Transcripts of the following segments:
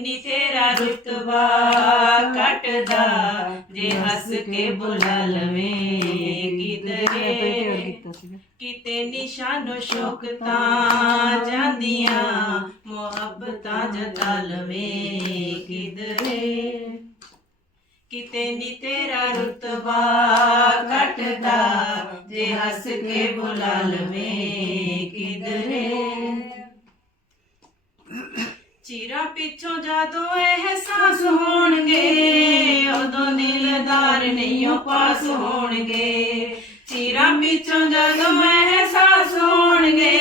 ਨੀ ਤੇਰਾ ਰੁਤਬਾ ਕੱਟਦਾ, ਜੇ ਹੱਸ ਕੇ ਬੁਲਾ ਲਵੇਂ ਕਿਧਰੇ। ਕਿਤੇ ਨਿਸ਼ਾਨੋ ਸ਼ੌਕਤਾਂ ਜਾਂਦੀਆਂ, ਮੁਹੱਬਤਾਂ ਜਤਾ ਲਵੇਂ ਕਿਧਰੇ। ਕਿਤੇ ਨੀ ਤੇਰਾ ਰੁਤਬਾ ਕੱਟਦਾ, ਜੇ ਹੱਸ ਕੇ ਬੁਲਾ ਲਵੇਂ ਕਿਧਰੇ। ਚੀਰਾ ਪਿੱਛੋਂ ਜਦੋਂ ਅਹਿਸਾਸ ਹੋਣਗੇ, ਉਦੋਂ ਦਿਲਦਾਰ ਨਹੀਂਓ ਪਾਸ ਹੋਣਗੇ। ਚੀਰਾ ਪਿੱਛੋਂ ਜਦੋਂ ਅਹਿਸਾਸ ਹੋਣਗੇ,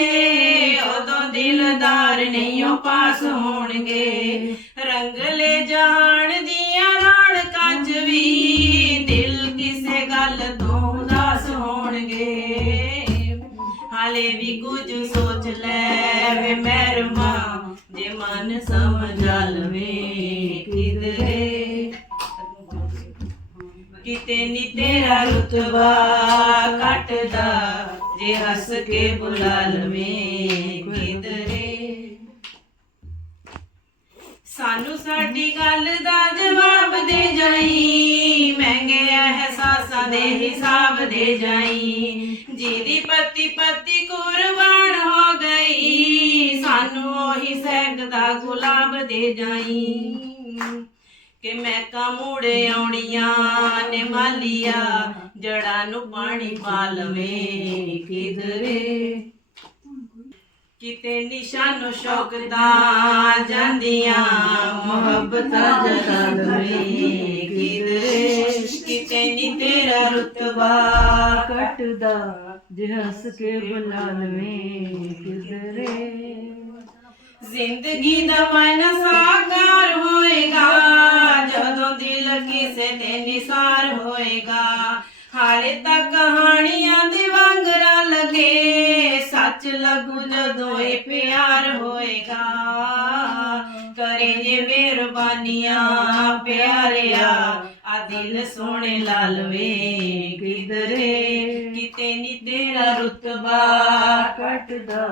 ਉਦੋਂ ਦਿਲਦਾਰ ਨਹੀਂਓ ਪਾਸ ਹੋਣਗੇ। ਰੰਗਲੇ ਜਾਣ ਦੀਆਂ ਰੌਣਕਾਂ 'ਚ ਵੀ, ਦਿਲ ਕਿਸੇ ਗੱਲ ਤੋਂ ਉਦਾਸ ਹੋਣਗੇ। ਹਾਲੇ ਵੀ ਕੁਝ ਸੋਚ ਲੈ ਵੇ ਮਹਿਰਮਾ ਮਨ ਸਮਝ ਲਵੇ ਕਿਧਰੇ ਕਿਤੇ ਨੀ ਤੇਰਾ ਰੁਤਬਾ ਕੱਟਦਾ, ਜੇ ਹੱਸ ਕੇ ਬੁਲਾ ਲਵੇ ਕਿਧਰੇ ਸਾਨੂੰ ਸਾਡੀ ਗੱਲ ਦਾ ਜਵਾਬ ਦੇ ਜਾਈ, ਮਹਿੰਗੇ ਅਹਿਸਾਸਾਂ ਦੇ ਹਿਸਾਬ ਦੇ ਜਾਈ। ਜਿਹਦੀ ਪਤੀ ਪਤੀ ਸੈਕਦਾ ਗੁਲਾਬ ਦੇ ਜਾਈ। ਕਿ ਮੈਂ ਕਾ ਆਉਣੀਆਂ ਨੇ ਮਾਲੀਆ ਜੜਾਂ ਨੂੰ ਪਾਣੀ ਪਾ ਲਵੇ ਕਿਧਰੇ। ਕਿਤੇ ਨਿਸ਼ਾਨੋ ਸ਼ੌਕਤਾਂ ਜਾਂਦੀਆਂ, ਮੁਹੱਬਤਾਂ ਜਤਾ ਲਵੇ ਕਿਧਰੇ। ਕਿਤੇ ਨੀ ਤੇਰਾ ਰੁਤਬਾ ਕੱਟਦਾ ਜੇ ਹੱਸ ਕੇ ਬੁਲਾ ਲਵੇਂ ਕਿਧਰੇ। ਜ਼ਿੰਦਗੀ ਦਾ ਮਨ ਸਾਕਾਰ ਹੋਏਗਾ। ਜਦੋਂ ਦਿਲ ਕਿਸੇ ਤੇ ਨਿਸਾਰ ਹੋਏਗਾ। ਹਾਲੇ ਤੱਕ ਕਹਾਣੀਆਂ ਦੇ ਵਾਂਗਰਾ ਲਗੇ। ਸੱਚ ਲੱਗੂ ਜਦੋਂ ਇਹ ਪਿਆਰ ਹੋਏਗਾ। ਕਰੇ ਜੇ ਮਿਹਰਬਾਨੀਆਂ ਪਿਆਰਿਆ। ਆ ਦਿਲ ਸੋਹਣੇ ਲਾਲਵੇ ਕਿਧਰੇ ਕਿਤੇ ਨੀ ਤੇਰਾ ਰੁਤਬਾ ਕੱਟਦਾ,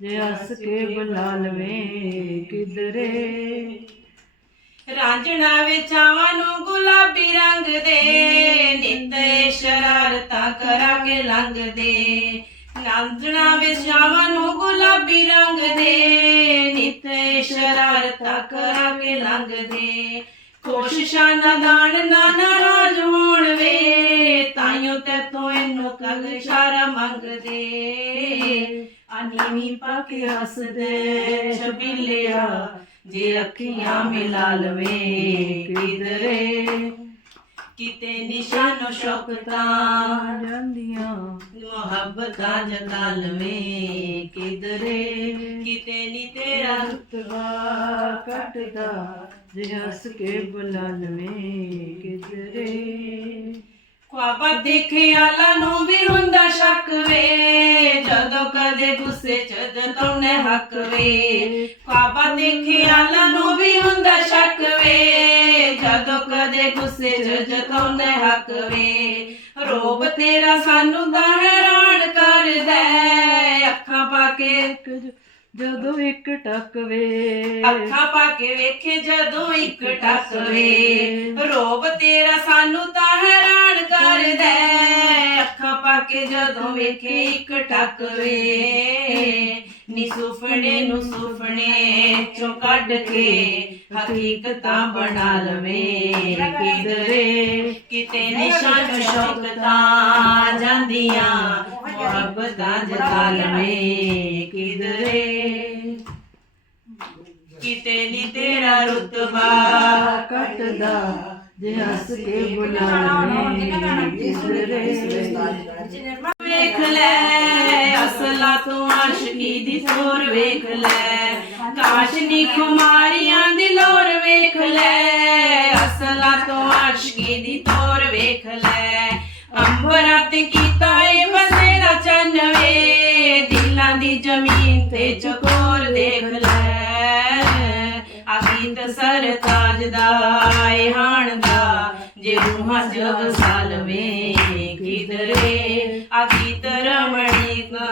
ਜੇ ਹੱਸ ਕੇ ਬੁਲਾ ਲਵੇਂ ਕਿਧਰੇ। ਰਾਂਝਣਾ ਵਿਚਾਵਾਂ ਨੂੰ ਗੁਲਾਬੀ ਰੰਗ ਦੇ, ਨਿੱਤ ਸ਼ਰਾਰਤਾਂ ਕਰਾ ਕੇ ਲੰਘਦੇ। ਰਾਂਝਣਾ ਵਿਚਾਵਾਂ ਨੂੰ ਗੁਲਾਬੀ ਰੰਗ ਦੇ, ਨਿੱਤ ਸ਼ਰਾਰਤਾਂ ਕਰਾ ਕੇ ਲੰਘਦੇ। ਕੋਸ਼ਿਸ਼ਾਂ ਨਾਦਾਨ ਨਾ ਨਾਰਾਜ਼ ਹੋਣ ਵੇ। ਤਾਈਓ ਤੇ ਤੋ ਇਹਨੂੰ ਕਲ ਇਸ਼ਾਰਾ ਮੰਗਦੇ। ਅਨੀਵੀਂ ਪਾ ਕੇ ਹੱਸਦੇ ਛਬੀਲਿਆ ਜੇ ਅੱਖੀਆਂ ਮਿਲਾ ਲਵੇ ਕਿਧਰੇ। ਕਿਤੇ ਨਿਸ਼ਾਨੋ ਸ਼ੌਕਤਾਂ ਜਾਂਦੀਆਂ। ਮੁਹੱਬਤਾਂ ਜਤਾ ਲਵੇ ਕਿਧਰੇ। ਕਿਤੇ ਨੀ ਤੇਰਾ ਰੁਤਬਾ ਕੱਟਦਾ ਜੇ ਹੱਸ ਕੇ ਬੁਲਾ ਲਵੇਂ ਕਿਧਰੇ। ਖੁਆਬਾਂ ਦੇ ਖਿਆਲਾਂ ਨੂੰ ਵੀ ਹੁੰਦਾ ਸ਼ੱਕ ਵੇ। ਜਦੋਂ ਕਦੇ ਗੁੱਸੇ ਚ ਜਤਾਉਣੇ ਹੱਕ ਵੇ। ਖੁਆਬਾਂ ਦੇ ਖਿਆਲਾਂ ਨੂੰ ਵੀ ਹੁੰਦਾ ਸ਼ੱਕ ਵੇ। ਜਦੋਂ ਕਦੇ ਗੁੱਸੇ ਚ ਜਤਾਉਣੇ ਹੱਕ ਵੇ। ਰੋਬ ਤੇਰਾ ਸਾਨੂੰ ਤਾਂ ਹੈਰਾਨ ਕਰਦਾ। ਅੱਖਾਂ ਪਾ ਕੇ ਜਦੋਂ ਇੱਕ ਟੱਕਵੇ ਅੱਖਾਂ ਪਾ ਕੇ ਵੇਖੇ ਜਦੋਂ ਇੱਕ ਟੱਕਵੇ ਰੋਬ ਤੇਰਾ ਸਾਨੂੰ ਕੇ ਜਦੋਂ ਵੇਖੇ ਇੱਕ ਟੱਕਵੇ ਨੀ ਸੁਪਨੇ ਨੂੰ ਸੁਪਨੇ ਚੋਂ ਕੱਢ ਕੇ ਹਕੀਕਤਾਂ ਬਣਾ ਲਵੇ। ਕਿਧਰੇ ਕਿਤੇ ਨਿਸ਼ਾਨ ਸ਼ੌਕਤਾਂ ਜਾਂਦੀਆਂ, ਮੁਹੱਬਤਾਂ ਜਤਾ ਲਵੇ। ਕਿਧਰੇ ਕਿਤੇ ਨੀ ਤੇਰਾ ਰੁਤਬਾ। ਕੱਟਦਾ ਜੇ ਹੱਸ ਕੇ ਬੁਲਾ ਲਵੇਂ ਕਿਧਰੇ ਵੇਖ ਲੈ ਅਸਲਾ ਤੋਂ ਆਸ਼ਕੀ ਦੀ ਤੋਰ ਵੇਖ ਲੈ। ਕਾਸ਼ਨੀ ਕੁਮਾਰੀਆਂ ਦੀ ਲੋਰ ਵੇਖ ਲੈ। ਅਸਲਾ ਤੋਂ ਆਸ਼ਕੀ ਦੀ ਤੋਰ ਵੇਖ ਲੈ। ਅੰਬਰਾਂ ਤੇ ਕੀਤਾ ਏ ਬਸੇਰਾ ਚੰਨਵੇ ਦਿਲਾਂ ਦੀ ਜ਼ਮੀਨ ਤੇ ਚਕੋਰ ਅਗੀਤ ਸਰਤਾਜ ਦਾ, ਏ ਹਾਣ ਦਾ। ਜੇ ਰੂਹਾਂ ਚ ਵਸਾ ਲਵੇ ਕਿਧਰੇ ਅਗੀਤ ਰਮਣੀ ਦਾ